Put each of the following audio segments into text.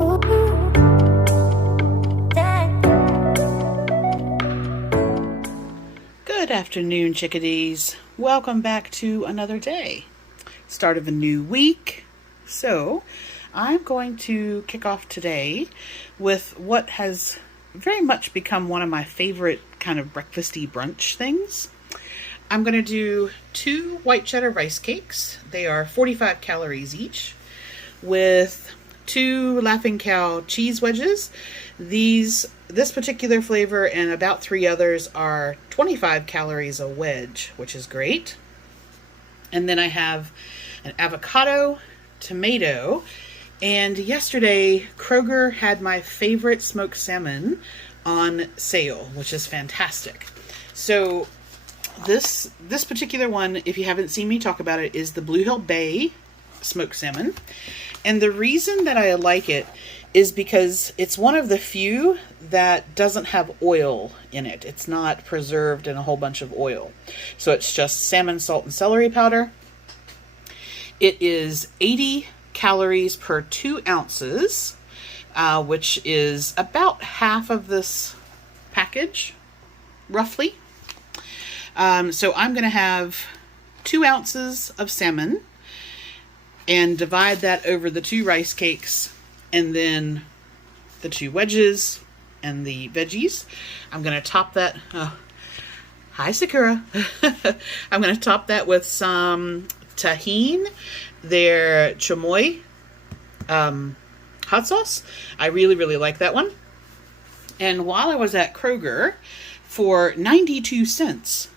Good afternoon, chickadees. Welcome back to another day. Start of a new week. So I'm going to kick off today with what has very much become one of my favorite kind of breakfasty brunch things. I'm going to do 2 white cheddar rice cakes. They are 45 calories each, with 2 Laughing Cow cheese wedges. This particular flavor and about 3 others are 25 calories a wedge, which is great. And then I have an avocado, tomato, and yesterday Kroger had my favorite smoked salmon on sale, which is fantastic. So this particular one, if you haven't seen me talk about it, is the Blue Hill Bay smoked salmon. And the reason that I like it is because it's one of the few that doesn't have oil in it. It's not preserved in a whole bunch of oil. So it's just salmon, salt, and celery powder. It is 80 calories per 2 ounces, which is about half of this package, roughly. So I'm going to have 2 ounces of salmon and divide that over the 2 rice cakes and then the 2 wedges and the veggies. I'm going to top that. Hi, Sakura. I'm going to top that with some Tajin, their chamoy hot sauce. I really, really like that one. And while I was at Kroger, for 92 cents,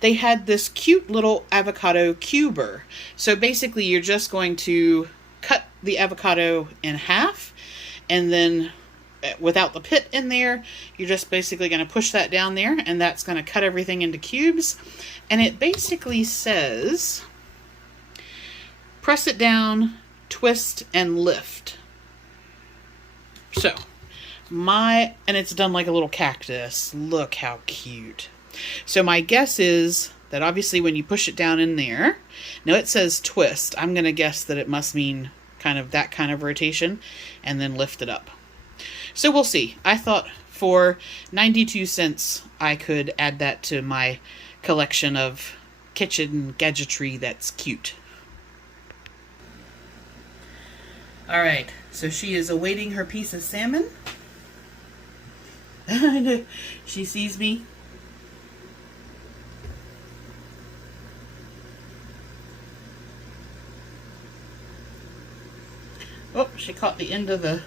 they had this cute little avocado cuber. So basically you're just going to cut the avocado in half, and then without the pit in there, you're just basically going to push that down there, and that's going to cut everything into cubes. And it basically says, press it down, twist, and lift. So, and it's done like a little cactus. Look how cute. So my guess is that obviously when you push it down in there, now it says twist. I'm going to guess that it must mean kind of that kind of rotation, and then lift it up. So we'll see. I thought for 92 cents, I could add that to my collection of kitchen gadgetry that's cute. All right, so she is awaiting her piece of salmon. She sees me. Oh, she caught the end of the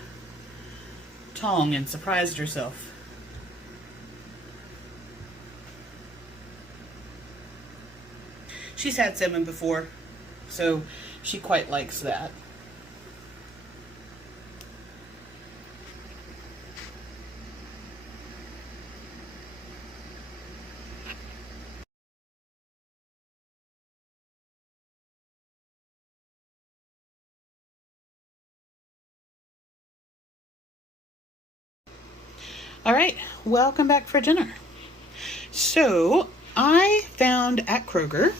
tong and surprised herself. She's had salmon before, so she quite likes that. All right, welcome back for dinner. So I found at Kroger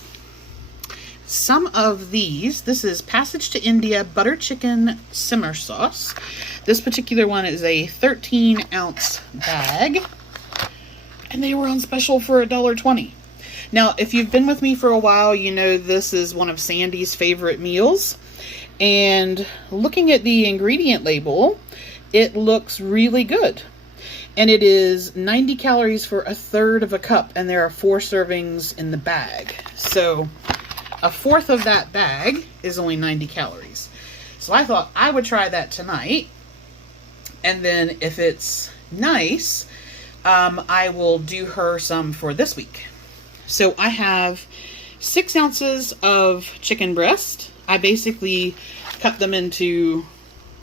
some of these. This is Passage to India butter chicken simmer sauce. This particular one is a 13-ounce bag, and they were on special for $1.20. Now, if you've been with me for a while, you know this is one of Sandy's favorite meals. And looking at the ingredient label, it looks really good. And it is 90 calories for 1/3 of a cup, and there are 4 servings in the bag. So 1/4 of that bag is only 90 calories. So I thought I would try that tonight. And then if it's nice, I will do her some for this week. So I have 6 ounces of chicken breast. I basically cut them into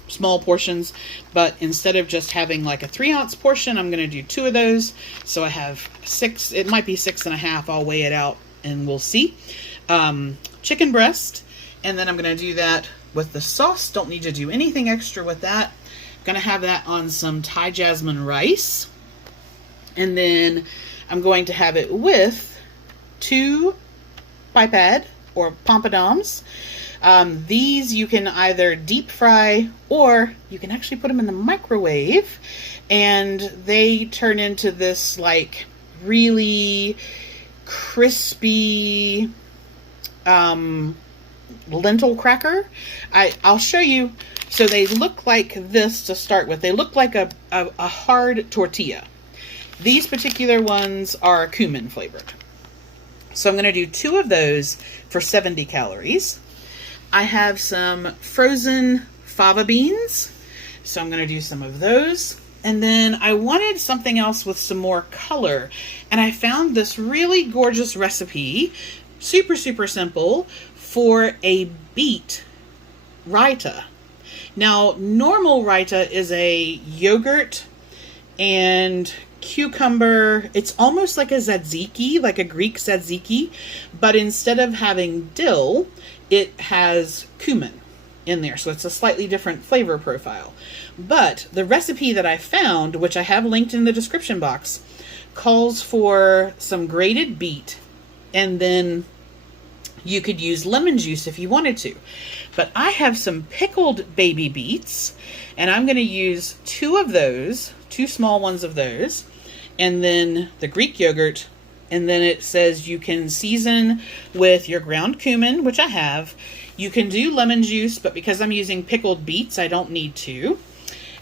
small portions, but instead of just having like a 3-ounce portion, I'm going to do 2 of those. So I have 6, it might be 6.5. I'll weigh it out and we'll see. Chicken breast, and then I'm going to do that with the sauce. Don't need to do anything extra with that. Going to have that on some Thai jasmine rice, and then I'm going to have it with 2 pipad or pompadums These you can either deep fry or you can actually put them in the microwave, and they turn into this like really crispy lentil cracker. I'll show you. So they look like this to start with. They look like a hard tortilla. These particular ones are cumin flavored. So I'm going to do 2 of those for 70 calories. I have some frozen fava beans, so I'm going to do some of those. And then I wanted something else with some more color, and I found this really gorgeous recipe, super simple, for a beet RAITA. Now, normal RAITA is a yogurt and cucumber. It's almost like a tzatziki, like a Greek tzatziki, but instead of having dill, it has cumin in there. So it's a slightly different flavor profile. But the recipe that I found, which I have linked in the description box, calls for some grated beet, and then you could use lemon juice if you wanted to. But I have some pickled baby beets, and I'm going to use 2 of those, 2 small ones of those, and then the Greek yogurt. And then it says you can season with your ground cumin, which I have. You can do lemon juice, but because I'm using pickled beets, I don't need to.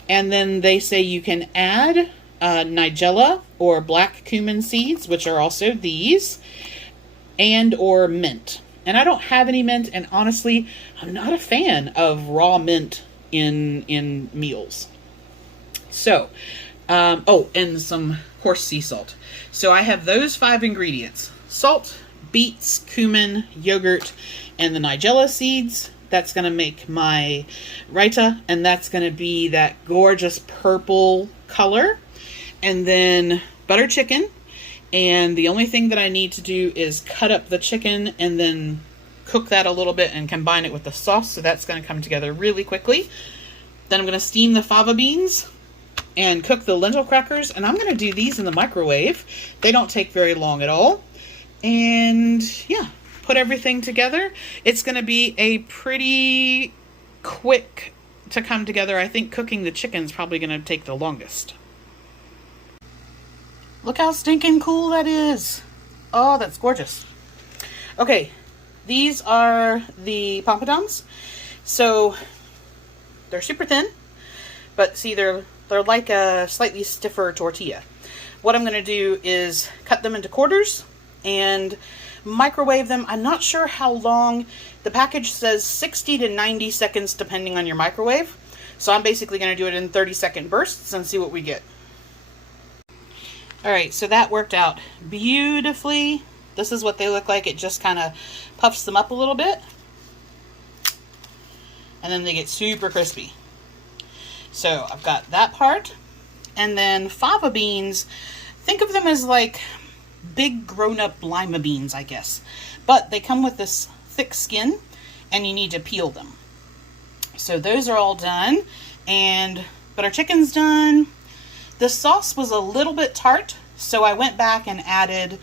And then they say you can add nigella or black cumin seeds, which are also these, and or mint. And I don't have any mint, and honestly, I'm not a fan of raw mint in meals. So, oh, and some coarse sea salt. So I have those 5 ingredients: salt, beets, cumin, yogurt, and the nigella seeds. That's going to make my RAITA, and that's going to be that gorgeous purple color. And then butter chicken. And the only thing that I need to do is cut up the chicken and then cook that a little bit and combine it with the sauce. So that's going to come together really quickly. Then I'm going to steam the fava beans and cook the lentil crackers. And I'm going to do these in the microwave. They don't take very long at all. And yeah, put everything together. It's going to be a pretty quick to come together. I think cooking the chicken's probably going to take the longest. Look how stinking cool that is. Oh, that's gorgeous. Okay, these are the poppadoms. So they're super thin, but see, they're like a slightly stiffer tortilla. What I'm going to do is cut them into quarters and microwave them. I'm not sure how long. The package says 60 to 90 seconds depending on your microwave. So I'm basically going to do it in 30-second bursts and see what we get. Alright, so that worked out beautifully. This is what they look like. It just kind of puffs them up a little bit. And then they get super crispy. So I've got that part. And then fava beans, think of them as like big grown-up lima beans, I guess. But they come with this thick skin, and you need to peel them. So those are all done. And butter chicken's done. The sauce was a little bit tart, so I went back and added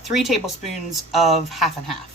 3 tablespoons of half and half.